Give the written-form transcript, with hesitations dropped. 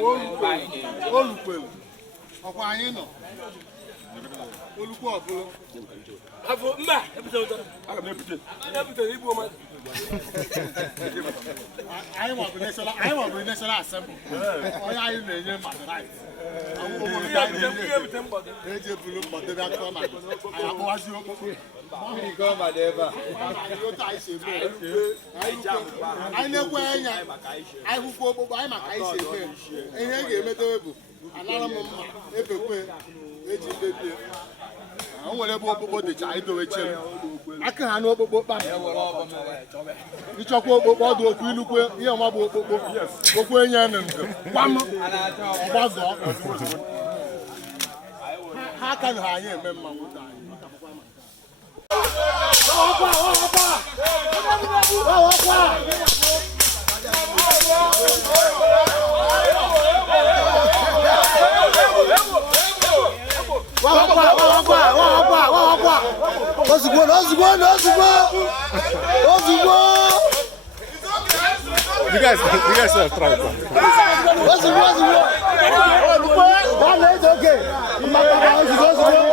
Olukwelu. Ọkwa anyị nọ. Olukwu ọbụla. Afọ mba, ebute. Aga m ebute. Ebute Igbo mmadụ. Anyị nwa bụ national assembly. Onye anyị na-enye mmadụ right. Eji ebulu mmadụ bịa tụọ mmadụ. Anyị akpọwazi okpukpe. Anyị na-ekwe anya. Anyị hụkwa okpukpe anyị maka anyị si eme. Ihe ga-emedowe bụ anara m mma ebekwe eji bebie. O nwere ebe okpukpo dịcha anyị dowechere aka ha n'okpukpo kpam ịchọkwa okpukpo ọdụ okwu ilukwe ihe ọma bụ okpukpo okwu enye enu ndo gbam ọgbazọ ha aka na ha anyị eme mma nwoke anyị Ozugbo. You guys have tried. Ozugbo. That is okay. Ozugbo.